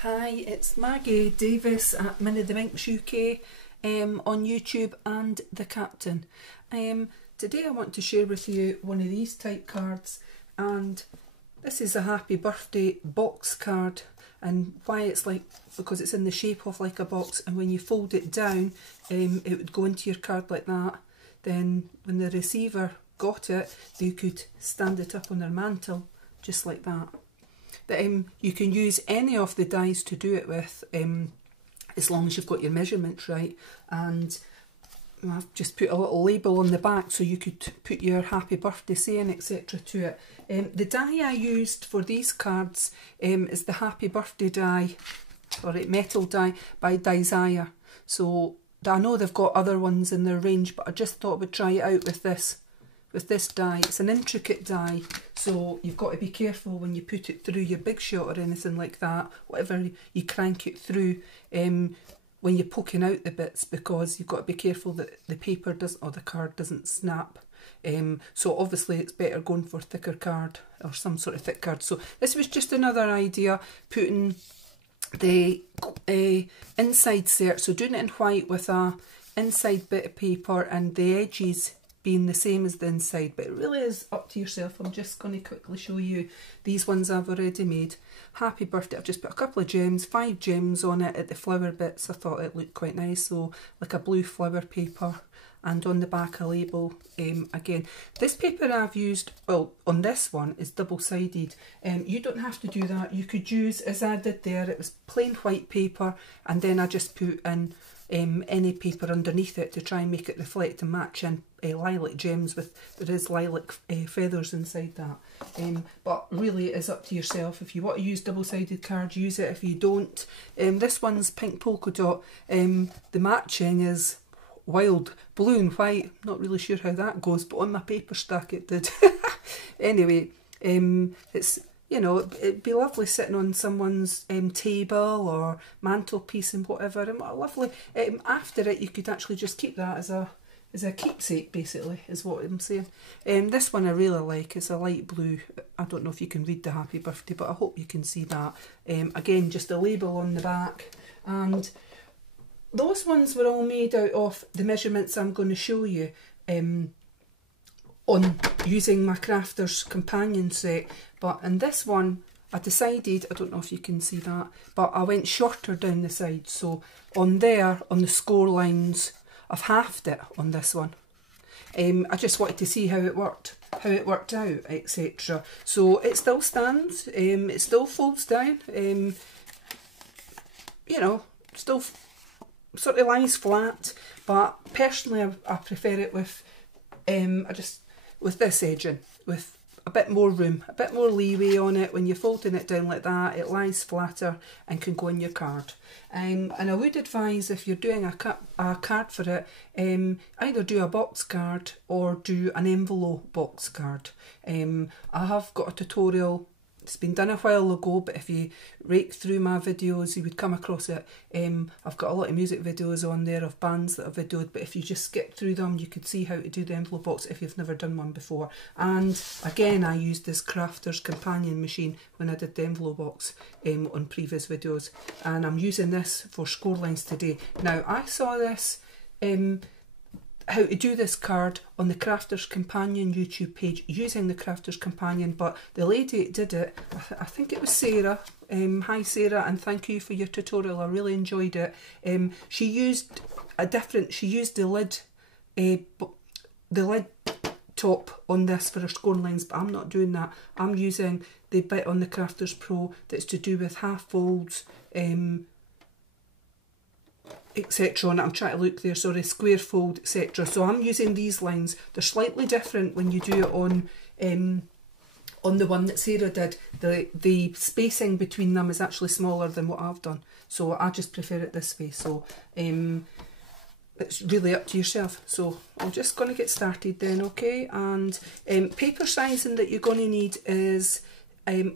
Hi, it's Maggie Davis at Minnie the Minx UK on YouTube and The Captain. Today I want to share with you one of these type cards, and this is a happy birthday box card. And why it's like, because it's in the shape of like a box, and when you fold it down it would go into your card like that. Then when the receiver got it, they could stand it up on their mantle just like that. But you can use any of the dies to do it with, as long as you've got your measurements right. And I've just put a little label on the back so you could put your happy birthday saying etc to it. The die I used for these cards is the happy birthday die, or metal die by Desire. So I know they've got other ones in their range, but I just thought we'd try it out with this die. It's an intricate die, so you've got to be careful when you put it through your big shot or anything like that, whatever you crank it through, when you're poking out the bits, because you've got to be careful that the paper doesn't, or the card doesn't snap. So obviously it's better going for thicker card, or some sort of thick card. So this was just another idea, putting the inside cert, so doing it in white with a inside bit of paper and the edges being the same as the inside, but it really is up to yourself. I'm just going to quickly show you these ones I've already made. Happy birthday, I've just put a couple of gems, 5 gems on it at the flower bits. I thought it looked quite nice, so like a blue flower paper, and on the back a label. Again, this paper I've used, well, on this one is double-sided. You don't have to do that. You could use, as I did there, it was plain white paper, and then I just put in any paper underneath it to try and make it reflect and match in lilac gems with, there is lilac feathers inside that. But really it is up to yourself. If you want to use double-sided cards, use it. If you don't, this one's pink polka dot. The matching is wild blue and white. Not really sure how that goes, but on my paper stack it did. Anyway, it's, you know, it'd be lovely sitting on someone's table or mantelpiece and whatever. And what a lovely, after it you could actually just keep that as a keepsake, basically, is what I'm saying. This one I really like. It's a light blue. I don't know if you can read the happy birthday, but I hope you can see that. Again, just a label on the back. And those ones were all made out of the measurements I'm going to show you on using my Crafter's Companion set. But in this one I decided, I don't know if you can see that, but I went shorter down the side. So on there, on the score lines, I've halved it on this one. I just wanted to see how it worked out, etc. So it still stands, it still folds down, you know, still sort of lies flat, but personally I prefer it with with this edging, with a bit more room, a bit more leeway on it. When you're folding it down like that, it lies flatter and can go in your card. And I would advise, if you're doing a card for it, either do a box card or do an envelope box card. I have got a tutorial. It's been done a while ago, but if you rake through my videos you would come across it. I've got a lot of music videos on there of bands that I've videoed, but if you just skip through them you could see how to do the envelope box if you've never done one before. And again, I used this Crafter's Companion machine when I did the envelope box on previous videos, and I'm using this for score lines today. Now I saw this how to do this card on the Crafter's Companion YouTube page using the Crafter's Companion, but the lady that did it, I think it was Sarah. Hi Sarah, and thank you for your tutorial, I really enjoyed it. She used the lid top on this for her scoring lines, but I'm not doing that. I'm using the bit on the Crafter's Pro that's to do with half folds, etc. on it. I'm trying to look there, sorry, square fold, etc. So I'm using these lines. They're slightly different when you do it on the one that Sarah did. The spacing between them is actually smaller than what I've done, so I just prefer it this way. So it's really up to yourself. So I'm just going to get started then, okay? And paper sizing that you're going to need is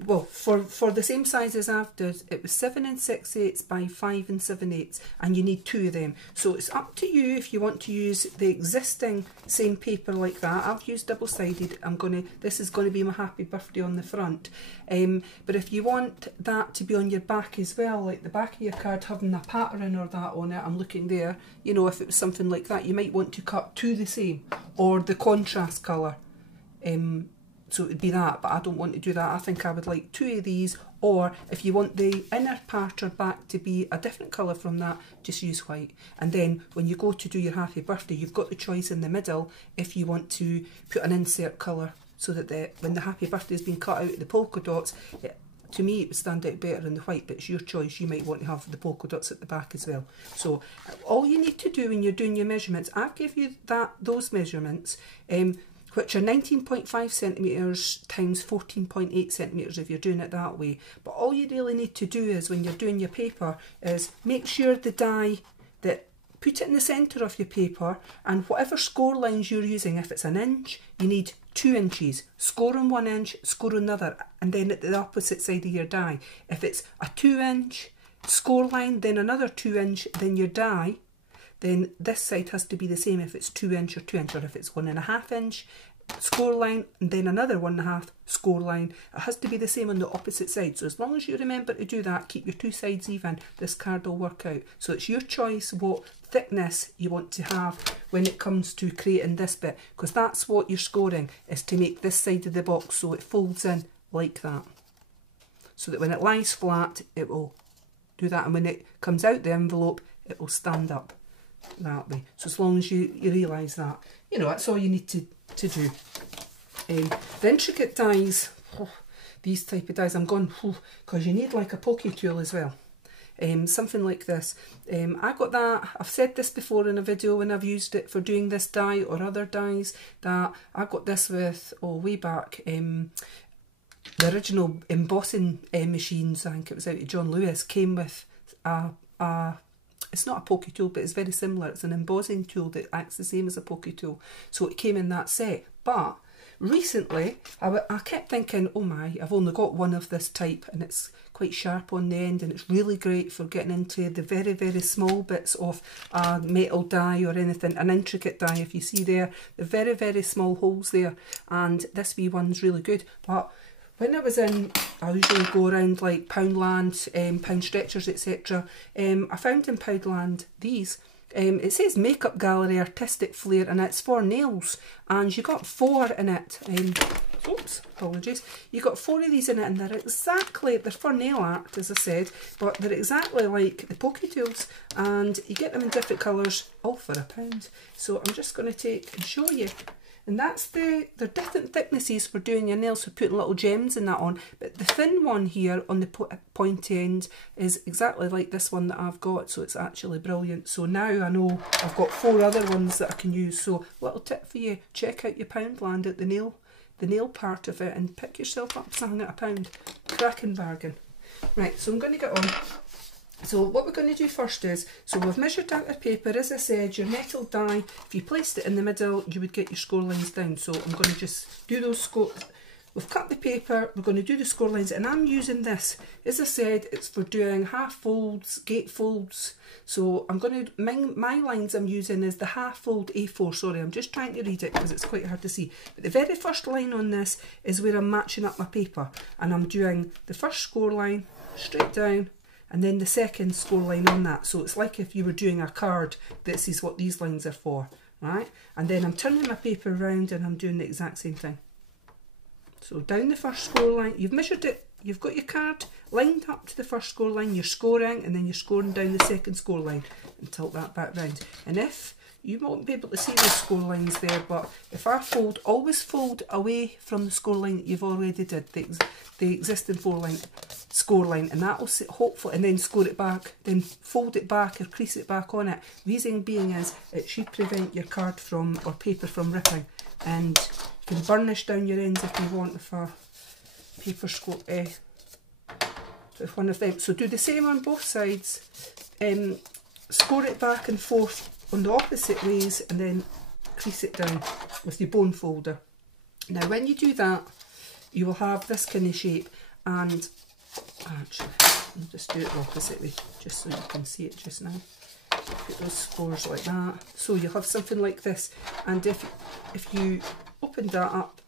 well, for the same size as I've done, it was 7 6/8 by 5 7/8, and you need 2 of them. So it's up to you if you want to use the existing same paper like that. I've used double-sided. This is going to be my happy birthday on the front. But if you want that to be on your back as well, like the back of your card having a pattern or that on it, I'm looking there, you know, if it was something like that, you might want to cut 2 the same, or the contrast colour. So it would be that, but I don't want to do that. I think I would like 2 of these, or if you want the inner part or back to be a different colour from that, just use white. And then when you go to do your happy birthday, you've got the choice in the middle if you want to put an insert colour, so that when the happy birthday has been cut out, the polka dots, to me it would stand out better in the white, but it's your choice. You might want to have the polka dots at the back as well. So all you need to do when you're doing your measurements, I've given you those measurements, which are 19.5 centimetres times 14.8 centimetres if you're doing it that way. But all you really need to do is, when you're doing your paper, is make sure the die, put it in the centre of your paper, and whatever score lines you're using, if it's an inch, you need 2 inches. Score on 1 inch, score on another, and then at the opposite side of your die. If it's a 2 inch score line, then another 2 inch, then your die, then this side has to be the same if it's 2 inch or 2 inch, or if it's 1.5 inch score line and then another 1.5 score line, it has to be the same on the opposite side. So as long as you remember to do that, keep your 2 sides even, this card will work out. So it's your choice what thickness you want to have when it comes to creating this bit, because that's what you're scoring, is to make this side of the box so it folds in like that, so that when it lies flat it will do that, and when it comes out the envelope it will stand up that way. So as long as you realise that, you know, that's all you need to do. The intricate dies, these type of dies, I'm going, because you need like a poke tool as well. Something like this. I got that, I've said this before in a video when I've used it for doing this die or other dies, that I got this with, way back, the original embossing machines, I think it was out of John Lewis, came with it's not a poke tool, but it's very similar. It's an embossing tool that acts the same as a poke tool. So it came in that set. But recently, I kept thinking, oh my, I've only got one of this type, and it's quite sharp on the end, and it's really great for getting into the very, very small bits of a metal die or anything, an intricate die. If you see there, the very, very small holes there, and this wee one's really good. But when I was in, I usually go around like Poundland, Pound Stretchers, etc. I found in Poundland these. It says Makeup Gallery Artistic Flair, and it's for nails, and you got 4 in it. Oops, apologies. You got 4 of these in it, and they're for nail art, as I said, but they're exactly like the poke tools, and you get them in different colours, all for £1. So I'm just going to take and show you. And they're different thicknesses for doing your nails, for putting little gems and that on. But the thin one here on the pointy end is exactly like this one that I've got, so it's actually brilliant. So now I know I've got 4 other ones that I can use. So little tip for you, check out your Poundland at the nail part of it, and pick yourself up something at £1. Cracking bargain. Right, so I'm going to get on. So what we're going to do first is, so we've measured out our paper, as I said, your metal die, if you placed it in the middle, you would get your score lines down. So I'm going to just do those we've cut the paper, we're going to do the score lines, and I'm using this. As I said, it's for doing half folds, gate folds. So I'm going to, my lines I'm using is the half fold A4, sorry, I'm just trying to read it because it's quite hard to see. But the very first line on this is where I'm matching up my paper, and I'm doing the first score line straight down, and then the second score line on that. So it's like if you were doing a card, this is what these lines are for, right? And then I'm turning my paper around and I'm doing the exact same thing. So down the first score line, you've measured it, you've got your card lined up to the first score line, you're scoring, and then you're scoring down the second score line and tilt that back round. And if you won't be able to see those score lines there, but if I fold, always fold away from the score line that you've already did, the existing score line, and that will hopefully, and then score it back, then fold it back or crease it back on it. Reason being is it should prevent your card from, or paper from, ripping, and you can burnish down your ends if you want with a paper score, with one of them. So do the same on both sides, score it back and forth on the opposite ways, and then crease it down with your bone folder. Now when you do that, you will have this kind of shape. And actually, I'll just do it the opposite way, just so you can see it just now. Put those scores like that. So you'll have something like this, and if you opened that up,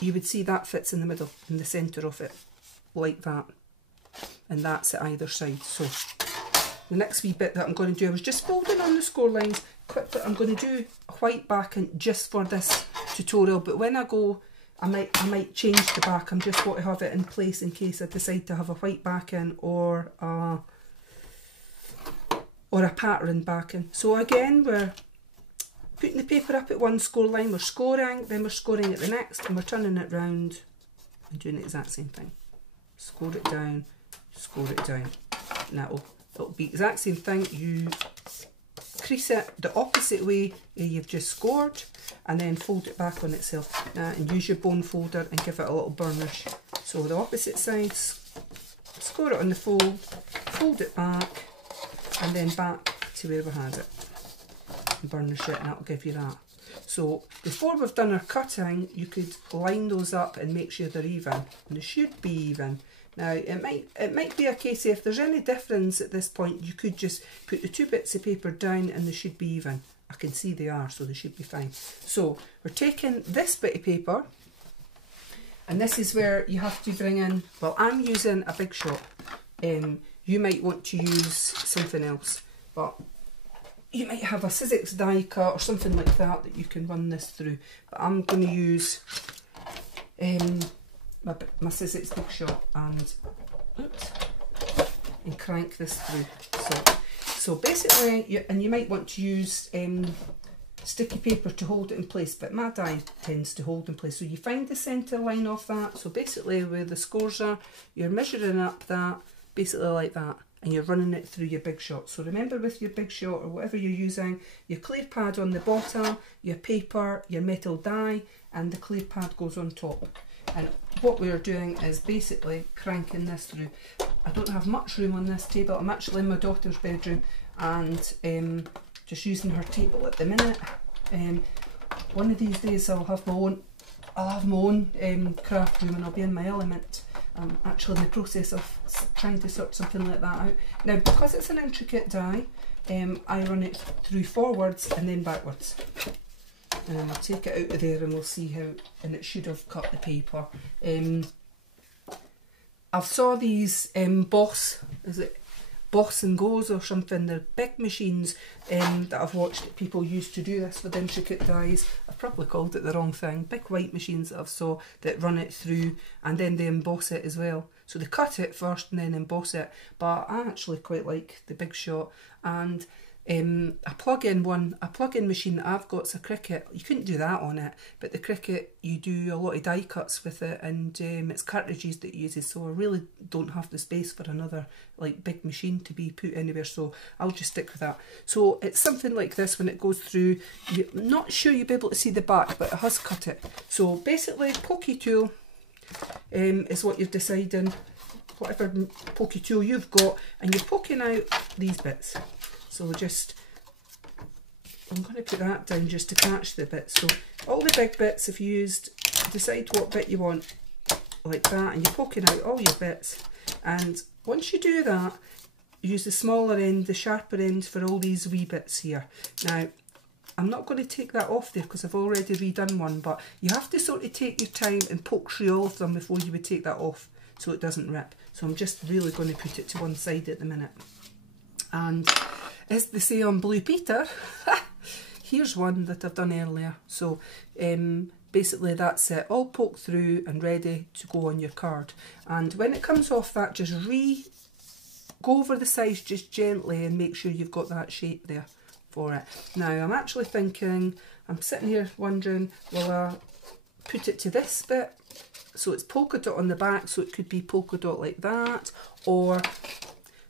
you would see that fits in the middle, in the centre of it, like that. And that's at either side. So the next wee bit that I'm going to do, I was just folding on the score lines quickly. I'm going to do a white backing just for this tutorial, but when I go, I might change the back. I'm just want to have it in place in case I decide to have a white backing or a pattern backing. So again, we're putting the paper up at one score line, we're scoring, then we're scoring at the next, and we're turning it round and doing the exact same thing. Score it down, score it down. Now it'll be the exact same thing. You crease it the opposite way you've just scored, and then fold it back on itself. And use your bone folder and give it a little burnish. So the opposite side, score it on the fold it back, and then back to where we had it. And burnish it, and that'll give you that. So before we've done our cutting, you could line those up and make sure they're even, and they should be even. Now it might be a case of, if there's any difference at this point, you could just put the two bits of paper down and they should be even. I can see they are, so they should be fine. So we're taking this bit of paper, and this is where you have to bring in, well, I'm using a Big Shot. You might want to use something else, but you might have a Sizzix die cut or something like that that you can run this through. But I'm going to use my Sizzix Big Shot and crank this through. So basically, you might want to use sticky paper to hold it in place, but my die tends to hold in place. So you find the centre line of that. So basically, where the scores are, you're measuring up that, basically like that, and you're running it through your Big Shot. So remember, with your Big Shot or whatever you're using, your clear pad on the bottom, your paper, your metal die, and the clear pad goes on top. And what we're doing is basically cranking this through. I don't have much room on this table. I'm actually in my daughter's bedroom, and just using her table at the minute. One of these days I'll have my own craft room, and I'll be in my element. I'm actually in the process of trying to sort something like that out. Now, because it's an intricate die, I run it through forwards and then backwards. And then I'll take it out of there and we'll see how, and it should have cut the paper. I've saw these Boss and Goes or something. They're big machines that I've watched that people used to do this with intricate dies. I've probably called it the wrong thing. Big white machines that I've saw that run it through, and then they emboss it as well. So they cut it first and then emboss it. But I actually quite like the Big Shot. And a plug-in machine that I've got is a Cricut. You couldn't do that on it, but the Cricut, you do a lot of die cuts with it, and it's cartridges that it uses, so I really don't have the space for another like big machine to be put anywhere, so I'll just stick with that. So it's something like this. When it goes through, I'm not sure you'll be able to see the back, but it has cut it. So basically, pokey tool is what you're deciding, whatever pokey tool you've got, and you're poking out these bits. So I'm going to put that down just to catch the bits. So all the big bits have used, decide what bit you want, like that, and you're poking out all your bits. And once you do that, use the smaller end, the sharper end for all these wee bits here. Now, I'm not going to take that off there because I've already redone one, but you have to sort of take your time and poke through all of them before you would take that off so it doesn't rip. So I'm just really going to put it to one side at the minute. And as they say on Blue Peter, here's one that I've done earlier. So basically that's it, all poked through and ready to go on your card. And when it comes off that, just go over the sides just gently and make sure you've got that shape there for it. Now I'm actually thinking, I'm sitting here wondering, will I put it to this bit so it's polka dot on the back, so it could be polka dot like that, or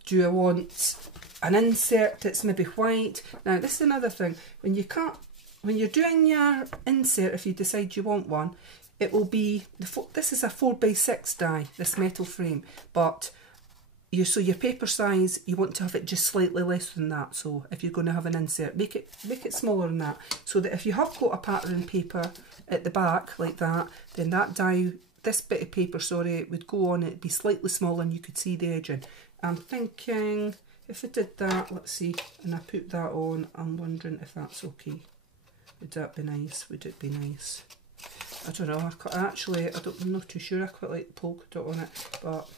do I want an insert that's maybe white? Now this is another thing, when you're doing your insert, if you decide you want one, it will be, this is a 4x6 die, this metal frame, but so your paper size, you want to have it just slightly less than that. So if you're going to have an insert, make it smaller than that, so that if you have got a pattern paper at the back like that, then that die this bit of paper, sorry, would go on, it'd be slightly smaller and you could see the edging. I'm thinking if I did that, let's see, and I put that on, I'm wondering if that's okay. Would that be nice? Would it be nice? I don't know, I'm not too sure. I quite like the polka dot on it, but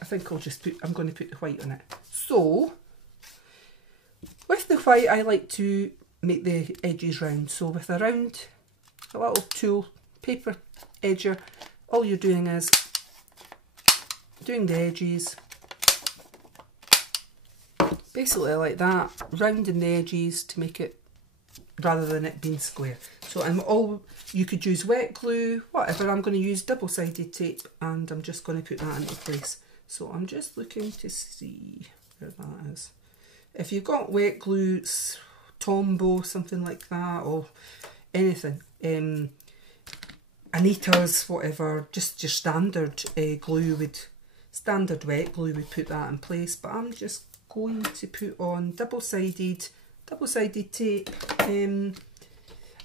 I think I'm going to put the white on it. So, with the white, I like to make the edges round. So with a little tool, paper edger, all you're doing is doing the edges, basically like that, rounding the edges to make it, rather than it being square. So you could use wet glue, whatever. I'm going to use double-sided tape and I'm just going to put that into place. So I'm just looking to see where that is. If you've got wet glue, Tombow, something like that, or anything, Anita's, whatever, just your standard standard wet glue would put that in place. But I'm just going to put on double-sided tape.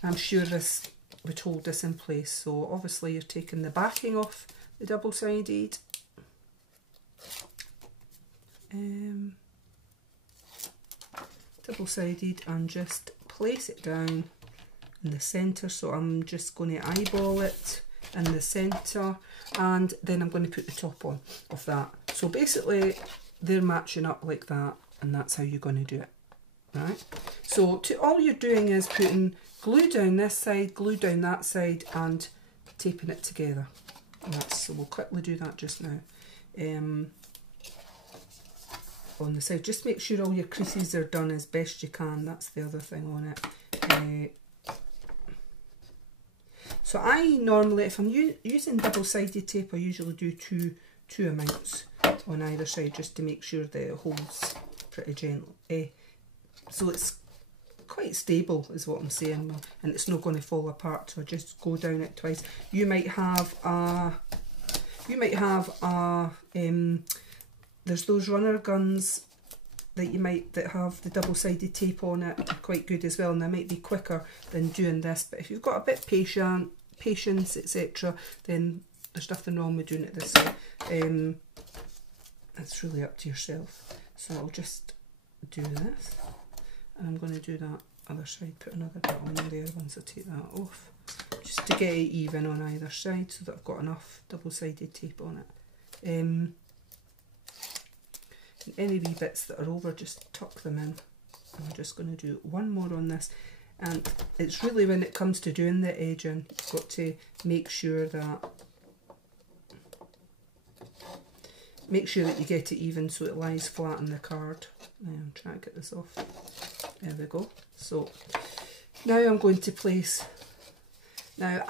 I'm sure this would hold this in place. So obviously you're taking the backing off the double-sided. Double-sided, and just place it down in the centre. So I'm just going to eyeball it in the centre, and then I'm going to put the top on of that. So basically they're matching up like that, and that's how you're going to do it, right? So all you're doing is putting glue down this side, glue down that side, and taping it together. So we'll quickly do that just now. On the side, just make sure all your creases are done as best you can. That's the other thing on it. So I normally, if I'm using double-sided tape, I usually do two amounts on either side, just to make sure that it holds pretty gently. So it's quite stable is what I'm saying, and it's not going to fall apart. So I just go down it twice. You might have there's those runner guns that have the double-sided tape on it, are quite good as well, and they might be quicker than doing this. But if you've got a bit patience, etc., then there's nothing wrong with doing it this way. It's really up to yourself. So I'll just do this, and I'm going to do that other side, put another bit on there once I take that off, just to get it even on either side, so that I've got enough double-sided tape on it. And any wee bits that are over, just tuck them in. I'm just going to do one more on this, and it's really, when it comes to doing the edging, you've got to make sure that you get it even so it lies flat on the card. I'm trying to get this off. There we go. So now I'm going to place. Now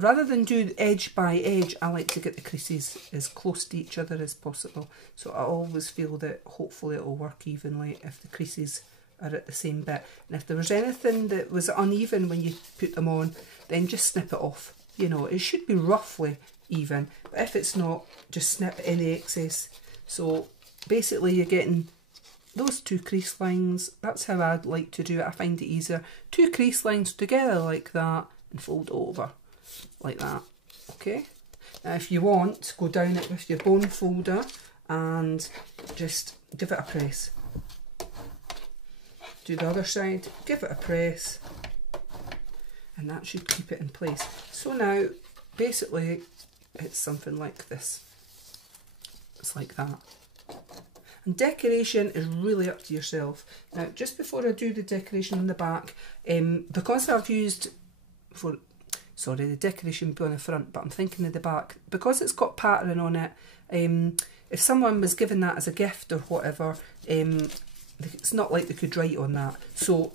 rather than do edge by edge, I like to get the creases as close to each other as possible. So I always feel that hopefully it will work evenly if the creases are at the same bit. And if there was anything that was uneven when you put them on, then just snip it off. You know, it should be roughly even, but if it's not, just snip any excess. So basically you're getting those two crease lines. That's how I'd like to do it. I find it easier. Two crease lines together like that, and fold it over like that. Okay, now if you want, go down it with your bone folder and just give it a press. Do the other side, give it a press, and that should keep it in place. So now basically it's something like this. It's like that. And decoration is really up to yourself. Now just before I do the decoration on the back, because I've used the decoration would be on the front, but I'm thinking of the back, because it's got pattern on it. If someone was given that as a gift or whatever, it's not like they could write on that. So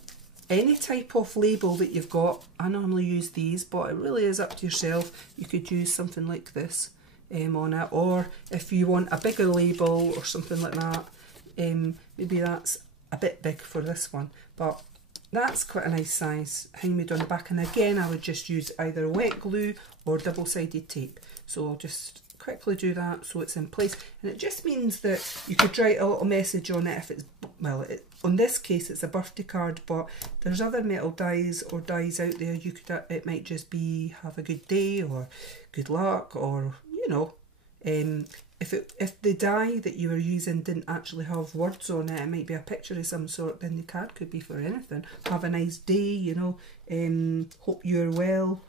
any type of label that you've got, I normally use these, but it really is up to yourself. You could use something like this on it, or if you want a bigger label or something like that, maybe that's a bit big for this one, but that's quite a nice size, handmade on the back. And again, I would just use either wet glue or double-sided tape. So I'll just quickly do that so it's in place, and it just means that you could write a little message on it if it's, well, on this case it's a birthday card, but there's other metal dies or dies out there. You could, it might just be have a good day or good luck, or you know, if the die that you were using didn't actually have words on it, it might be a picture of some sort, then the card could be for anything. Have a nice day, you know, hope you're well,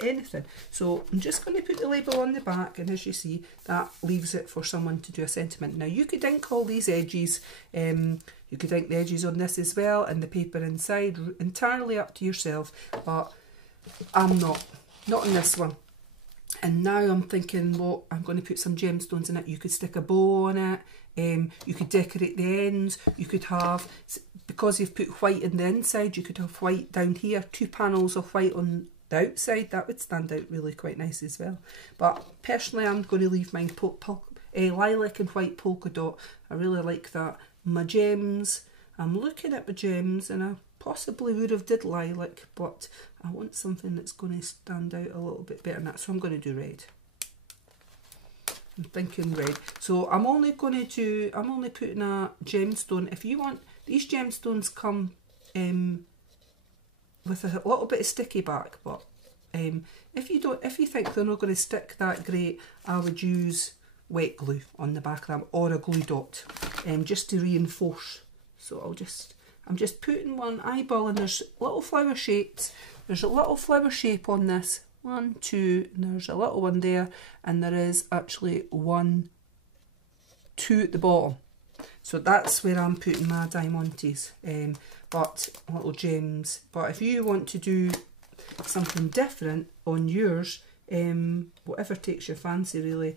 anything. So I'm just going to put the label on the back, and as you see, that leaves it for someone to do a sentiment. Now you could ink all these edges, you could ink the edges on this as well, and the paper inside, entirely up to yourself, but I'm not on this one. And now I'm thinking, well, I'm going to put some gemstones in it. You could stick a bow on it, you could decorate the ends, you could have, because you've put white in the inside, you could have white down here, 2 panels of white on the outside. That would stand out really quite nice as well. But personally, I'm going to leave mine lilac and white polka dot. I really like that. My gems, I'm looking at my gems, and I possibly would have did lilac, but I want something that's going to stand out a little bit better than that, so I'm going to do red. I'm thinking red. So I'm only putting a gemstone. If you want, these gemstones come with a little bit of sticky back, but if you think they're not going to stick that great, I would use wet glue on the back of them, or a glue dot, just to reinforce. So I'm just putting one eyeball, and there's little flower shapes. There's a little flower shape on this. 1, 2, and there's a little one there, and there is actually 1, 2 at the bottom. So that's where I'm putting my diamantes, but little gems. But if you want to do something different on yours, whatever takes your fancy really,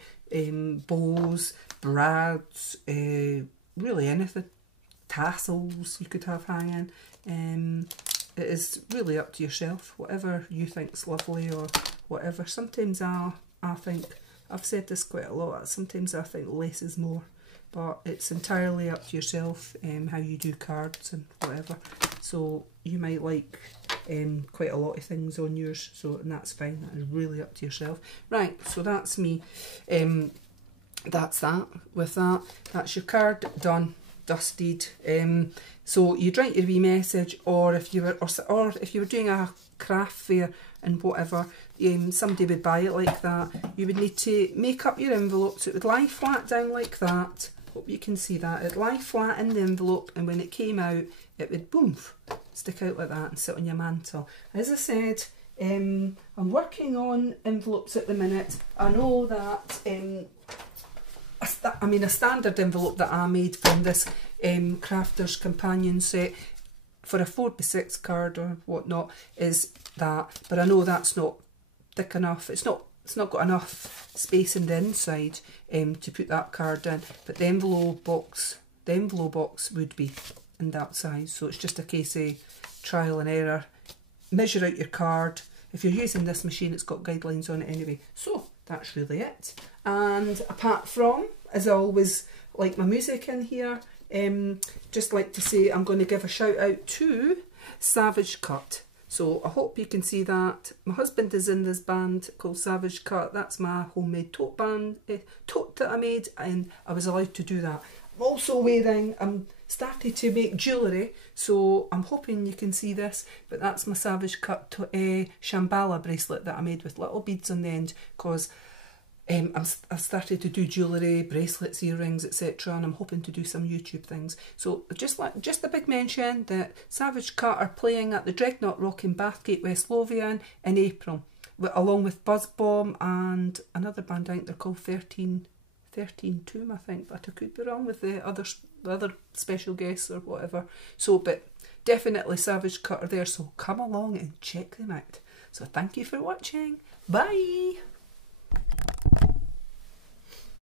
bows, brads, really anything. Tassels you could have hanging. It is really up to yourself, whatever you think's lovely or whatever. Sometimes I think, I've said this quite a lot, sometimes I think less is more, but it's entirely up to yourself how you do cards and whatever. So you might like quite a lot of things on yours, so, and that's fine, that is really up to yourself. Right, so that's me. That's that. With that, that's your card done, dusted. So you'd write your wee message, or if you were doing a craft fair and whatever, somebody would buy it like that. You would need to make up your envelopes. It would lie flat down like that. Hope you can see that. It'd lie flat in the envelope, and when it came out, it would boom, stick out like that and sit on your mantle. As I said, I'm working on envelopes at the minute. I know that a standard envelope that I made from this Crafter's Companion set for a 4x6 card or whatnot is that, but I know that's not thick enough. It's not got enough space in the inside to put that card in, but the envelope box would be in that size. So it's just a case of trial and error. Measure out your card. If you're using this machine, it's got guidelines on it anyway. So that's really it. And apart from, as I always like my music in here, just like to say I'm going to give a shout out to Savage Cut. So I hope you can see that. My husband is in this band called Savage Cut. That's my homemade tote that I made, and I was allowed to do that. I'm also wearing, I'm starting to make jewellery, so I'm hoping you can see this, but that's my Savage Cut Shambhala bracelet that I made with little beads on the end, because I've started to do jewellery, bracelets, earrings, etc., and I'm hoping to do some YouTube things. So just a big mention that Savage Cut are playing at the Dreadnought Rock in Bathgate, West Lothian in April, along with Buzzbomb and another band, I think they're called 13 Tomb, I think, but I could be wrong with the other special guests or whatever. So, but definitely Savage Cut are there, so come along and check them out. So thank you for watching. Bye!